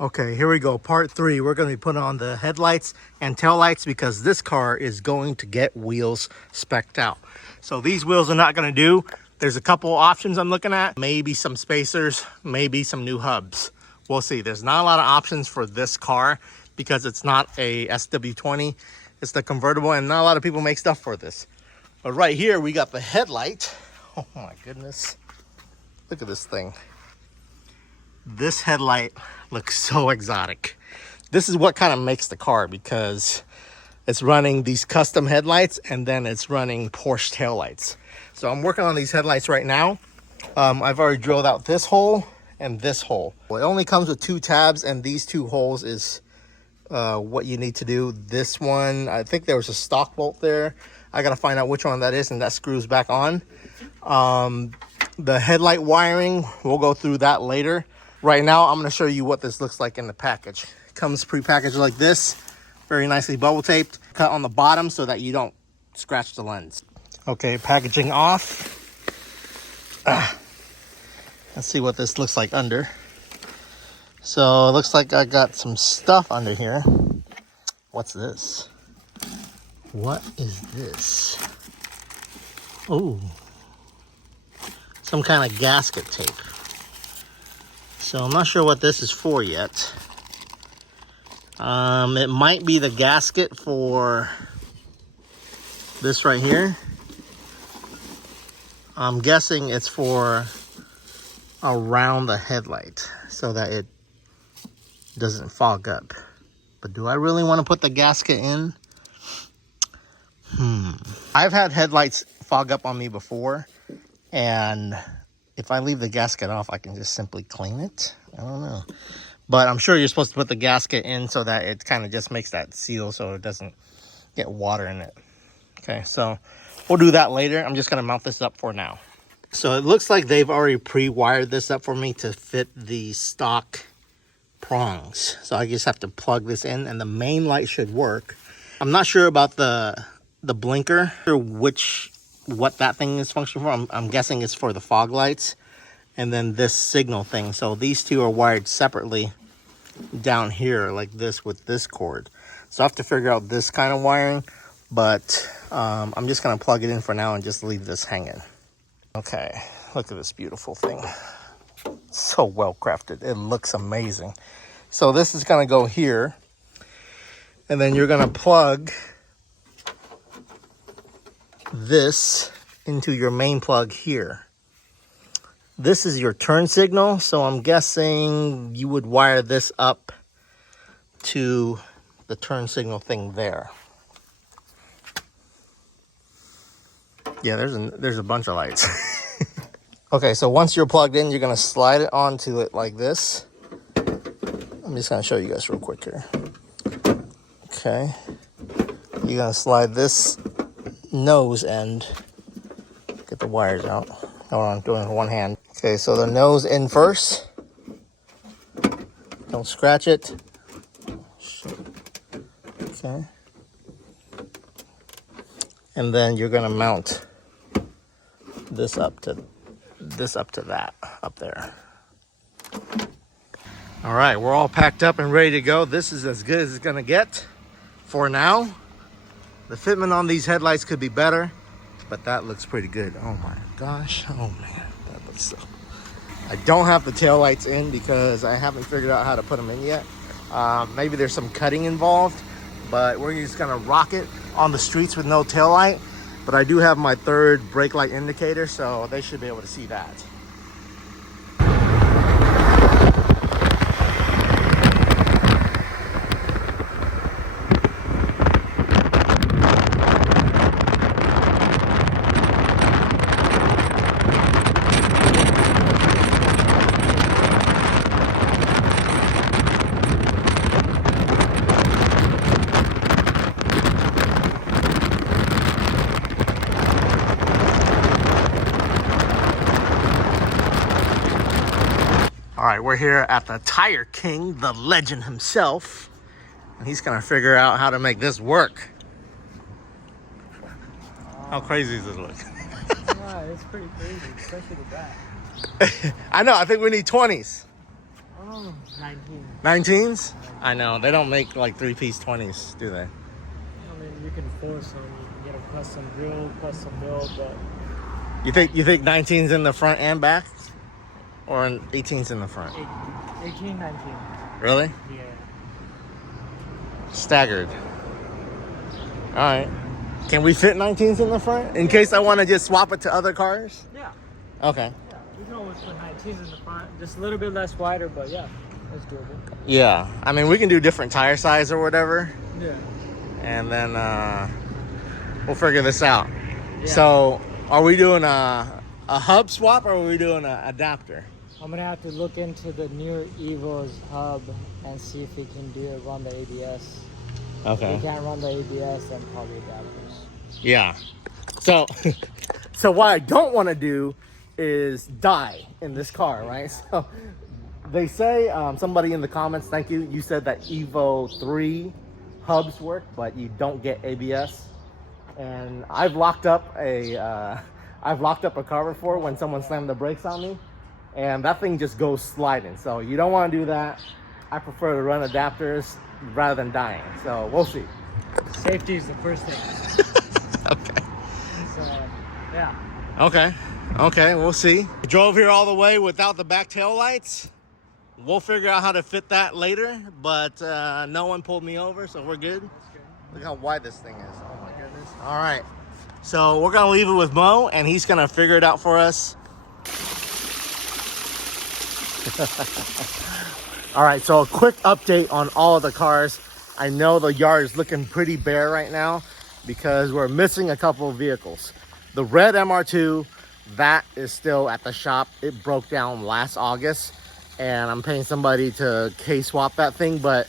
Okay, here we go. Part 3. We're going to be putting on the headlights and taillights because this car is going to get wheels spec'd out. So these wheels are not going to do. There's a couple options I'm looking at. Maybe some spacers, maybe some new hubs. We'll see. There's not a lot of options for this car because it's not a SW20. It's the convertible, and not a lot of people make stuff for this. But right here, we got the headlight. Oh my goodness. Look at this thing. This headlight looks so exotic. This is what kind of makes the car because it's running these custom headlights and then it's running Porsche taillights. So I'm working on these headlights right now. I've already drilled out this hole and this hole. Well, it only comes with 2 tabs, and these 2 holes is what you need to do. This one, I think there was a stock bolt there. I gotta find out which one that is, and that screws back on. The headlight wiring, we'll go through that later. Right now, I'm gonna show you what this looks like in the package. It comes pre-packaged like this, very nicely bubble taped. Cut on the bottom so that you don't scratch the lens. Okay, packaging off. Let's see what this looks like under. So it looks like I got some stuff under here. What's this? What is this? Oh, some kind of gasket tape. So I'm not sure what this is for yet. It might be the gasket for this right here. I'm guessing it's for around the headlight so that it doesn't fog up. But do I really want to put the gasket in? I've had headlights fog up on me before, and if I leave the gasket off, I can just simply clean it. I don't know. But I'm sure you're supposed to put the gasket in so that it kind of just makes that seal so it doesn't get water in it. Okay, so we'll do that later. I'm just going to mount this up for now. So it looks like they've already pre-wired this up for me to fit the stock prongs. So I just have to plug this in and the main light should work. I'm not sure about the blinker or what that thing is functioning for. I'm guessing it's for the fog lights, and then this signal thing. So these 2 are wired separately down here like this with this cord. So I have to figure out this kind of wiring, but I'm just gonna plug it in for now and just leave this hanging. Okay, look at this beautiful thing. So well crafted. It looks amazing. So this is gonna go here, and then you're gonna plug this into your main plug here. This is your turn signal, so I'm guessing you would wire this up to the turn signal thing there. Yeah, there's a bunch of lights. Okay, so once you're plugged in, you're gonna slide it onto it like this. I'm just gonna show you guys real quick here. Okay, you're gonna slide this nose end, get the wires out. Hold on, I'm doing it with one hand. Okay, so the nose in first. Don't scratch it. Okay. And then you're gonna mount this up to that up there. All right, we're all packed up and ready to go. This is as good as it's gonna get for now. The fitment on these headlights could be better, but that looks pretty good. Oh my gosh. Oh man, that looks so. I don't have the tail lights in because I haven't figured out how to put them in yet. Maybe there's some cutting involved, but we're just gonna rock it on the streets with no tail light. But I do have my 3rd brake light indicator, so they should be able to see that. All right, we're here at the Tire King, the legend himself, and he's gonna figure out how to make this work. How crazy does it look? Yeah, it's pretty crazy, especially the back. I know, I think we need 20s. Oh, 19. 19s? I know. They don't make like 3-piece 20s, do they? I mean, you can force them. You can get a custom grill, custom build, but... You think 19's in the front and back? Or 18's in the front? 18, 19. Really? Yeah. Staggered. Alright. Can we fit 19s in the front? In case I want to just swap it to other cars? Yeah. Okay. Yeah. You can always put 19s in the front. Just a little bit less wider, but yeah. That's doable. Yeah. I mean, we can do different tire size or whatever. Yeah. And then we'll figure this out. Yeah. So, are we doing a hub swap or are we doing an adapter? I'm gonna have to look into the newer Evo's hub and see if we can run the ABS. Okay. If we can't run the ABS, then probably adapters. Yeah. So, so what I don't want to do is die in this car, right? So, they say, somebody in the comments, thank you, you said that Evo 3 hubs work, but you don't get ABS. And I've locked up a car before when someone slammed the brakes on me, and that thing just goes sliding. So you don't want to do that. I prefer to run adapters rather than dying. So we'll see. Safety is the first thing. Okay. So, yeah. Okay, we'll see. Drove here all the way without the back tail lights. We'll figure out how to fit that later, but no one pulled me over, so we're good. Look how wide this thing is. Oh my goodness. All right. So we're gonna leave it with Mo, and he's gonna figure it out for us. All right, so a quick update on all of the cars. I know the yard is looking pretty bare right now because we're missing a couple of vehicles. The red MR2, that is still at the shop. It broke down last August, and I'm paying somebody to K-swap that thing, but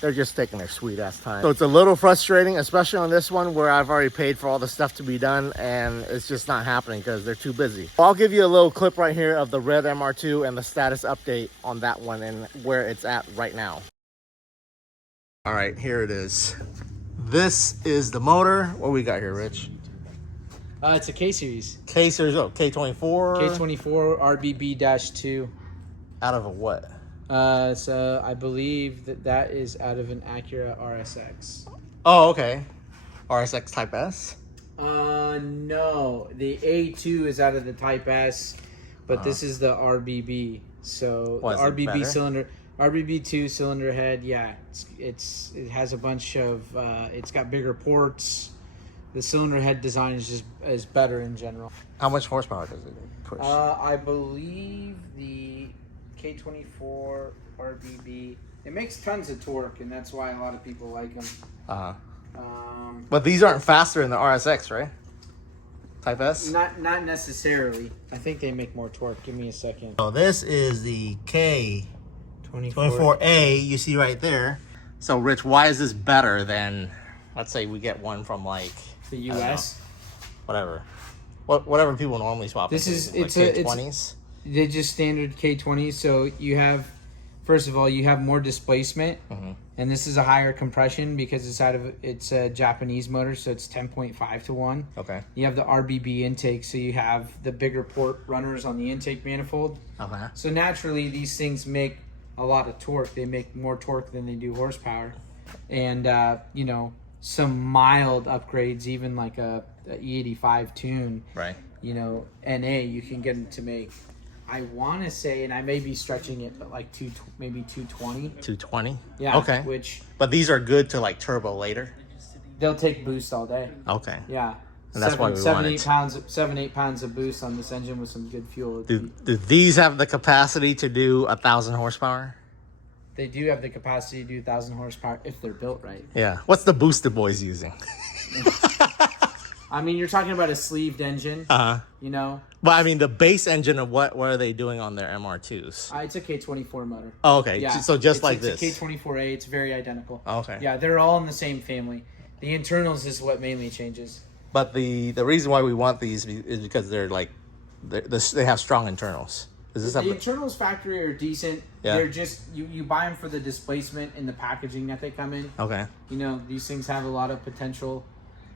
they're just taking their sweet ass time. So it's a little frustrating, especially on this one where I've already paid for all the stuff to be done and it's just not happening because they're too busy. I'll give you a little clip right here of the red MR2 and the status update on that one and where it's at right now. All right, here it is. This is the motor. What we got here, Rich? It's a K-Series. K-Series, oh, K24? K24 RBB-2. Out of a what? So I believe that is out of an Acura RSX. Oh, okay. RSX Type S? No. The A2 is out of the Type S, but this is the RBB. So the RBB cylinder, RBB2 cylinder head. Yeah, it has a bunch of. It's got bigger ports. The cylinder head design is better in general. How much horsepower does it push? I believe the K24 RBB, it makes tons of torque, and that's why a lot of people like them. But these aren't faster than the RSX, right? Type S? Not necessarily. I think they make more torque. Give me a second. So this is the K24A you see right there. So Rich, why is this better than, let's say we get one from like the US? Whatever people normally swap. This is like K20s. They're just standard K20s. So you have, first of all, you have more displacement, and this is a higher compression because it's a Japanese motor, so it's 10.5 to 1. Okay. You have the RBB intake, so you have the bigger port runners on the intake manifold. Okay. So naturally, these things make a lot of torque. They make more torque than they do horsepower, and you know, some mild upgrades, even like a E85 tune. Right. You know, NA, you can get them to make, I want to say, and I may be stretching it, but like maybe 220. 220? Yeah. Okay. But these are good to like turbo later? They'll take boost all day. Okay. Yeah. And that's why we want it. 7-8 pounds of boost on this engine with some good fuel. Do these have the capacity to do 1,000 horsepower? They do have the capacity to do 1,000 horsepower if they're built right. Yeah. What's the booster boys using? I mean, you're talking about a sleeved engine. You know. But I mean, the base engine of what are they doing on their MR2s? It's a K24 motor. Oh, okay. Yeah. So just like this. It's a K24A. It's very identical. Oh, okay. Yeah, they're all in the same family. The internals is what mainly changes. But the reason why we want these is because they're like they have strong internals. The internals factory are decent. Yeah. They're just you buy them for the displacement and the packaging that they come in. Okay. You know, these things have a lot of potential.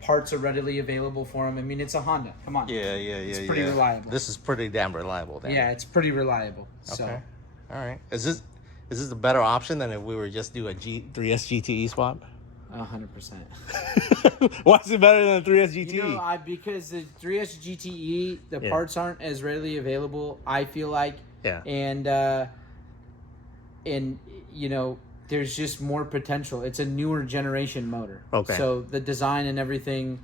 Parts are readily available for them. I mean, it's a Honda. Come on. Yeah. It's pretty reliable. This is pretty damn reliable then. Yeah, it's pretty reliable. Okay. So. All right. Is this a better option than if we were just do a 3S GTE swap? 100%. Why is it better than a 3S GTE? You know, because the 3S GTE, the parts aren't as readily available, I feel like. Yeah. And you know, there's just more potential. It's a newer generation motor. Okay. So the design and everything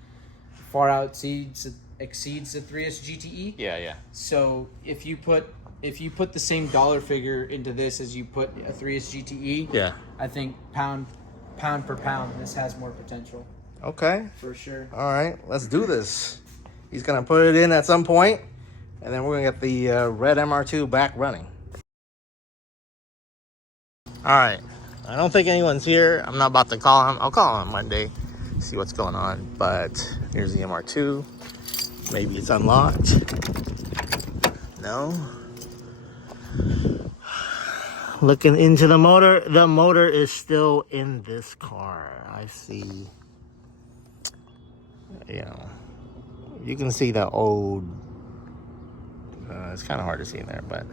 far exceeds the 3S GTE. Yeah. So if you put the same dollar figure into this as you put a 3S GTE, yeah, I think pound for pound, this has more potential. Okay. For sure. All right, let's do this. He's gonna put it in at some point, and then we're gonna get the red MR2 back running. All right, I don't think anyone's here. I'm not about to call him. I'll call him Monday, see what's going on. But here's the MR2. Maybe it's unlocked. No. Looking into the motor is still in this car. I see, you know, you can see the old, it's kind of hard to see in there, but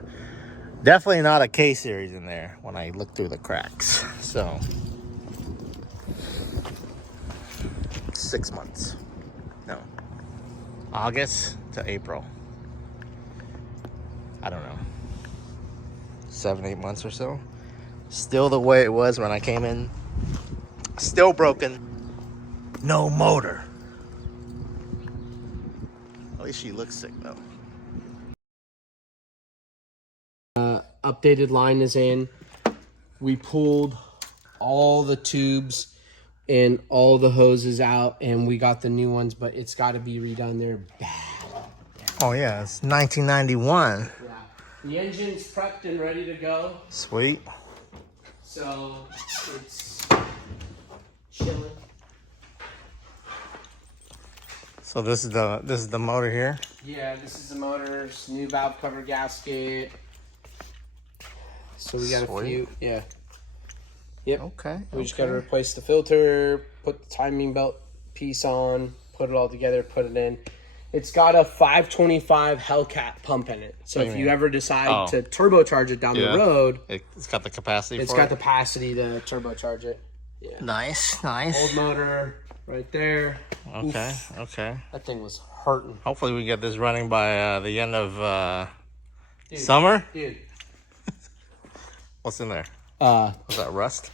definitely not a K series in there when I look through the cracks. So 6 months, no, August to April, I don't know, 7-8 months or so. Still the way it was when I came in. Still broken. No motor. At least she looks sick though. Updated line is in. We pulled all the tubes and all the hoses out, and we got the new ones, but it's got to be redone. They're bad. Oh yeah, it's 1991. Yeah. The engine's prepped and ready to go. Sweet. So it's chilling. So this is the motor here. Yeah, this is the motor. New valve cover gasket. So we got a few. Yeah. Yep. Okay. We just got to replace the filter, put the timing belt piece on, put it all together, put it in. It's got a 525 Hellcat pump in it. So if you ever decide to turbocharge it down the road, it's got the capacity. It's got the capacity to turbocharge it. Yeah. Nice. Old motor right there. Okay. Oof. Okay. That thing was hurting. Hopefully we get this running by the end of summer. Dude. What's in there? Was that rust?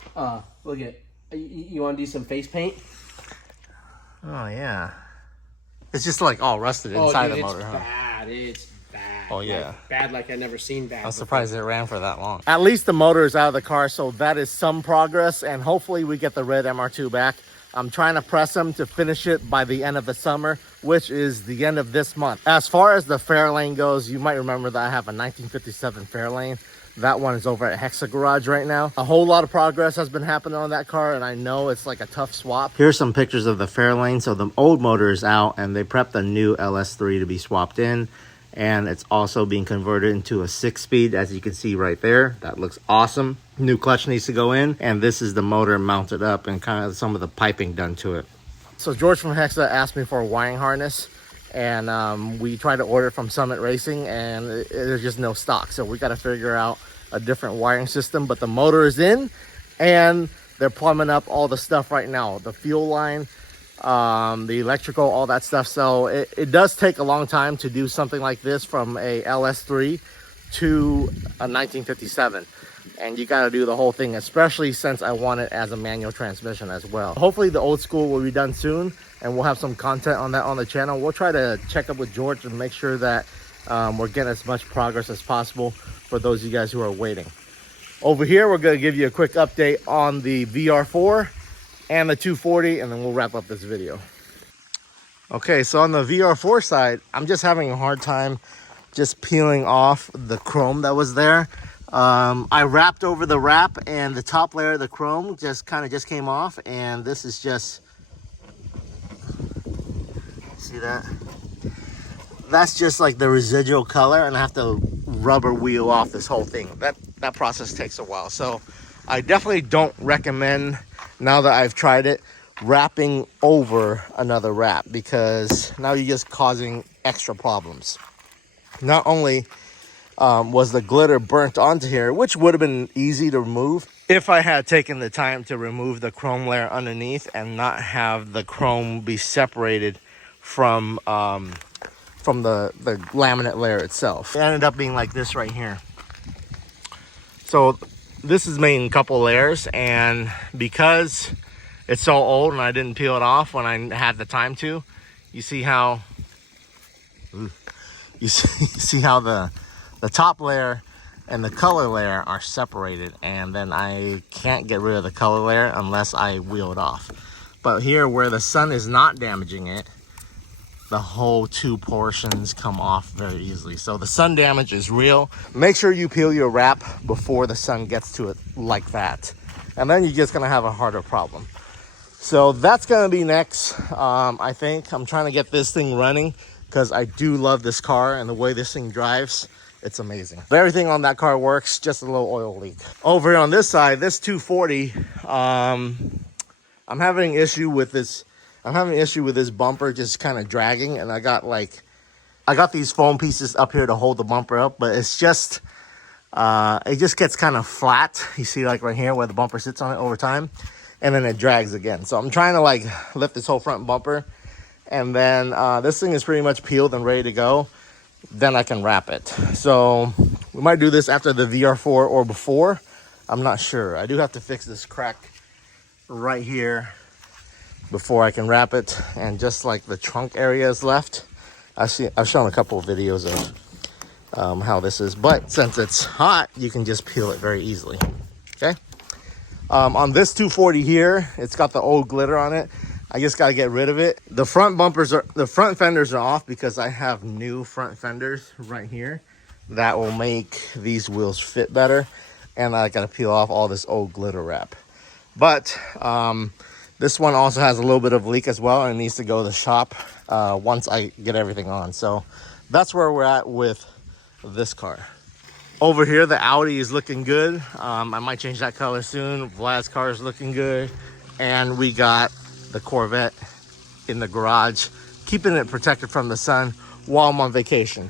Look at. You want to do some face paint? Oh yeah. It's just like all rusted inside the motor, huh? Bad. It's bad. Oh yeah. Like, bad like I never seen bad. I'm surprised it ran for that long. At least the motor is out of the car, so that is some progress, and hopefully we get the red MR2 back. I'm trying to press them to finish it by the end of the summer, which is the end of this month. As far as the Fairlane goes, you might remember that I have a 1957 Fairlane. That one is over at Hexa Garage right now. A whole lot of progress has been happening on that car, and I know it's like a tough swap. Here's some pictures of the Fairlane. So the old motor is out, and they prepped a new LS3 to be swapped in, and it's also being converted into a 6-speed, as you can see right there. That looks awesome. New clutch needs to go in, and this is the motor mounted up and kind of some of the piping done to it. So George from Hexa asked me for a wiring harness, and we tried to order it from Summit Racing, and there's just no stock. So we got to figure out a different wiring system, but the motor is in, and they're plumbing up all the stuff right now, the fuel line, the electrical, all that stuff. So it does take a long time to do something like this from a LS3 to a 1957, and you got to do the whole thing, especially since I want it as a manual transmission as well. Hopefully the old school will be done soon, and we'll have some content on that on the channel. We'll try to check up with George and make sure that we're getting as much progress as possible for those of you guys who are waiting. Over here, we're going to give you a quick update on the VR4 and the 240, and then we'll wrap up this video. Okay, so on the VR4 side, I'm just having a hard time just peeling off the chrome that was there. I wrapped over the wrap, and the top layer of the chrome just came off, and this is just, see that? That's just like the residual color, and I have to rubber wheel off this whole thing. That process takes a while. So I definitely don't recommend, now that I've tried it, wrapping over another wrap, because now you're just causing extra problems. Not only was the glitter burnt onto here, which would have been easy to remove if I had taken the time to remove the chrome layer underneath and not have the chrome be separated from the laminate layer itself. It ended up being like this right here. So this is made in a couple layers, and because it's so old and I didn't peel it off when I had the time to, you see how you see how the top layer and the color layer are separated, and then I can't get rid of the color layer unless I wheel it off. But here where the sun is not damaging it, the whole two portions come off very easily. So the sun damage is real. Make sure you peel your wrap before the sun gets to it like that, and then you're just gonna have a harder problem. So that's gonna be next. I think I'm trying to get this thing running because I do love this car, and the way this thing drives, it's amazing. Everything on that car works, just a little oil leak. Over here on this side, this 240, I'm having an issue with this. I'm having an issue with this bumper just kind of dragging, and I got these foam pieces up here to hold the bumper up, but it's just, it just gets kind of flat. You see like right here where the bumper sits on it over time, and then it drags again. So I'm trying to like lift this whole front bumper, and then this thing is pretty much peeled and ready to go. Then I can wrap it. So we might do this after the VR4 or before. I'm not sure. I do have to fix this crack right here before I can wrap it, and just like the trunk area is left. I've shown a couple of videos of how this is, but since it's hot, you can just peel it very easily. Okay. On this 240 here, it's got the old glitter on it. I just got to get rid of it. The front fenders are off because I have new front fenders right here that will make these wheels fit better, and I got to peel off all this old glitter wrap. But this one also has a little bit of leak as well, and it needs to go to the shop once I get everything on. So that's where we're at with this car. Over here, the Audi is looking good. I might change that color soon. Vlad's car is looking good. And we got the Corvette in the garage, keeping it protected from the sun while I'm on vacation.